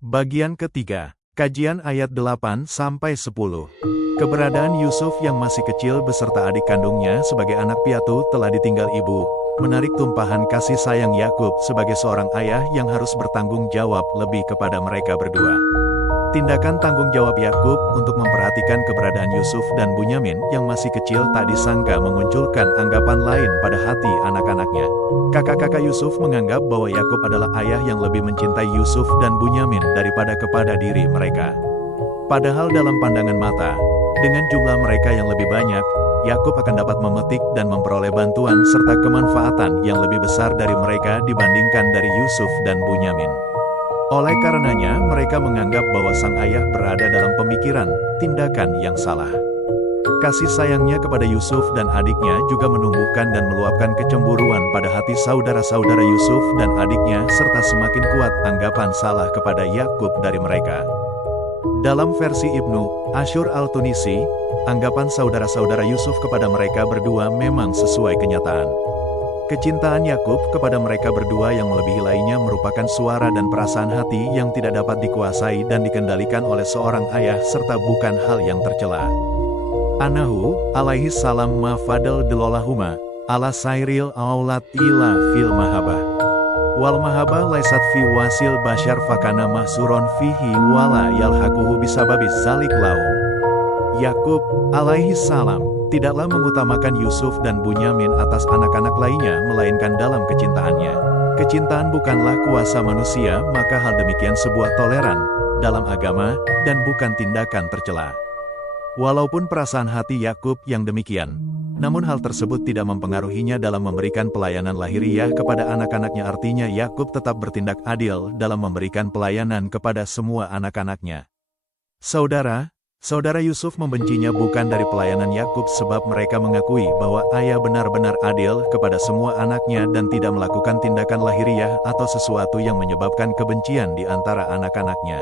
Bagian ketiga, kajian ayat 8-10. Keberadaan Yusuf yang masih kecil beserta adik kandungnya sebagai anak piatu telah ditinggal ibu, menarik tumpahan kasih sayang Yakub sebagai seorang ayah yang harus bertanggung jawab lebih kepada mereka berdua. Tindakan tanggung jawab Yakub untuk memperhatikan keberadaan Yusuf dan Bunyamin yang masih kecil tak disangka memunculkan anggapan lain pada hati anak-anaknya. Kakak-kakak Yusuf menganggap bahwa Yakub adalah ayah yang lebih mencintai Yusuf dan Bunyamin daripada kepada diri mereka. Padahal dalam pandangan mata, dengan jumlah mereka yang lebih banyak, Yakub akan dapat memetik dan memperoleh bantuan serta kemanfaatan yang lebih besar dari mereka dibandingkan dari Yusuf dan Bunyamin. Oleh karenanya, mereka menganggap bahwa sang ayah berada dalam pemikiran, tindakan yang salah. Kasih sayangnya kepada Yusuf dan adiknya juga menumbuhkan dan meluapkan kecemburuan pada hati saudara-saudara Yusuf dan adiknya serta semakin kuat anggapan salah kepada Yakub dari mereka. Dalam versi Ibnu Asyur Al-Tunisi, anggapan saudara-saudara Yusuf kepada mereka berdua memang sesuai kenyataan. Kecintaan Yakub kepada mereka berdua yang melebihi lainnya merupakan suara dan perasaan hati yang tidak dapat dikuasai dan dikendalikan oleh seorang ayah serta bukan hal yang tercela. Anahu, alaihi salam ma fadl delolahuma, ala sairil aulat ila fil mahabah. Wal mahabah laisat fi wasil bashar fakana mahsuron fihi wala yalhaquhu bisababis zalik laum. Yakub, alaihi salam, tidaklah mengutamakan Yusuf dan Bunyamin atas anak-anak lainnya melainkan dalam kecintaannya. Kecintaan bukanlah kuasa manusia, maka hal demikian sebuah toleran dalam agama dan bukan tindakan tercela. Walaupun perasaan hati Yakub yang demikian, namun hal tersebut tidak mempengaruhinya dalam memberikan pelayanan lahiriah kepada anak-anaknya. Artinya Yakub tetap bertindak adil dalam memberikan pelayanan kepada semua anak-anaknya. Saudara Yusuf membencinya bukan dari pelayanan Yakub sebab mereka mengakui bahwa ayah benar-benar adil kepada semua anaknya dan tidak melakukan tindakan lahiriah atau sesuatu yang menyebabkan kebencian di antara anak-anaknya.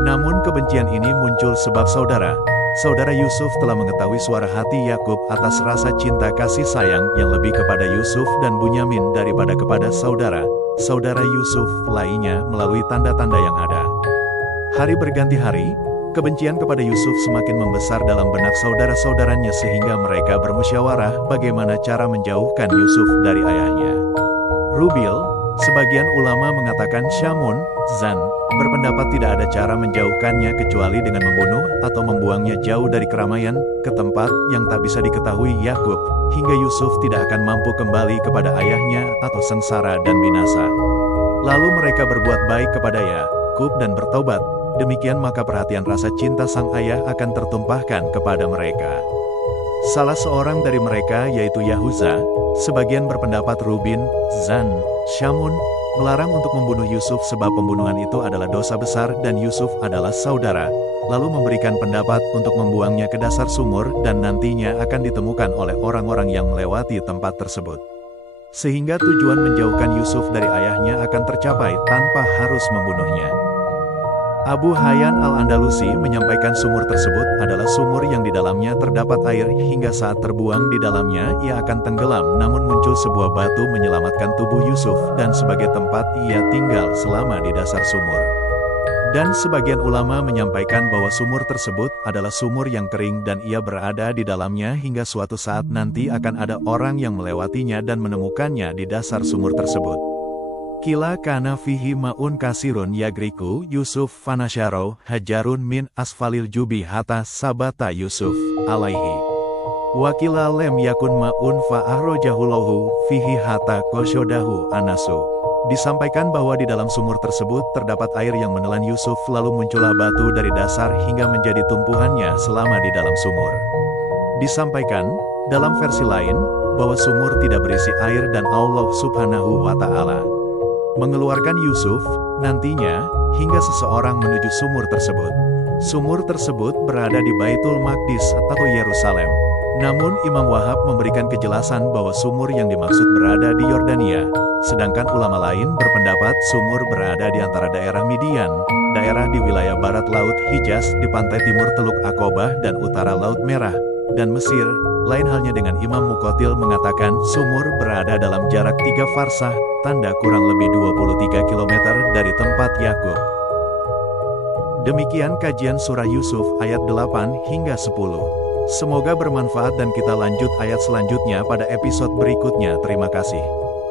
Namun kebencian ini muncul sebab saudara Yusuf telah mengetahui suara hati Yakub atas rasa cinta kasih sayang yang lebih kepada Yusuf dan Bunyamin daripada kepada saudara Yusuf lainnya melalui tanda-tanda yang ada. Hari berganti hari, kebencian kepada Yusuf semakin membesar dalam benak saudara-saudaranya sehingga mereka bermusyawarah bagaimana cara menjauhkan Yusuf dari ayahnya. Rubil, sebagian ulama mengatakan Syamun, Zan, berpendapat tidak ada cara menjauhkannya kecuali dengan membunuh atau membuangnya jauh dari keramaian, ke tempat yang tak bisa diketahui Yakub, hingga Yusuf tidak akan mampu kembali kepada ayahnya atau sengsara dan binasa. Lalu mereka berbuat baik kepada Yakub dan bertobat. Demikian maka perhatian rasa cinta sang ayah akan tertumpahkan kepada mereka. Salah seorang dari mereka yaitu Yahuza, sebagian berpendapat Rubin, Zan, Syamun, melarang untuk membunuh Yusuf sebab pembunuhan itu adalah dosa besar dan Yusuf adalah saudara, lalu memberikan pendapat untuk membuangnya ke dasar sumur dan nantinya akan ditemukan oleh orang-orang yang melewati tempat tersebut. Sehingga tujuan menjauhkan Yusuf dari ayahnya akan tercapai tanpa harus membunuhnya. Abu Hayyan Al-Andalusi menyampaikan sumur tersebut adalah sumur yang di dalamnya terdapat air hingga saat terbuang di dalamnya ia akan tenggelam namun muncul sebuah batu menyelamatkan tubuh Yusuf dan sebagai tempat ia tinggal selama di dasar sumur. Dan sebagian ulama menyampaikan bahwa sumur tersebut adalah sumur yang kering dan ia berada di dalamnya hingga suatu saat nanti akan ada orang yang melewatinya dan menemukannya di dasar sumur tersebut. Kila kana fihi ma'un kasirun yagriku Yusuf fanasyaro hajarun min asfalil jubi hatta sabata Yusuf alaihi. Wakila lem yakun ma'un fa'ahrojahulahu fihi hatta kosyodahu anasu. Disampaikan bahwa di dalam sumur tersebut terdapat air yang menelan Yusuf lalu muncullah batu dari dasar hingga menjadi tumpuhannya selama di dalam sumur. Disampaikan, dalam versi lain, bahwa sumur tidak berisi air dan Allah subhanahu wa ta'ala mengeluarkan Yusuf, nantinya, hingga seseorang menuju sumur tersebut. Sumur tersebut berada di Baitul Maqdis atau Yerusalem. Namun Imam Wahab memberikan kejelasan bahwa sumur yang dimaksud berada di Yordania, sedangkan ulama lain berpendapat sumur berada di antara daerah Midian, daerah di wilayah barat Laut Hijaz di pantai timur Teluk Aqobah dan utara Laut Merah, dan Mesir. Lain halnya dengan Imam Muqatil mengatakan sumur berada dalam jarak 3 farsah, tanda kurang lebih 23 km dari tempat Yakub Demikian kajian surah Yusuf ayat 8 hingga 10. Semoga bermanfaat dan kita lanjut ayat selanjutnya pada episode berikutnya. Terima kasih.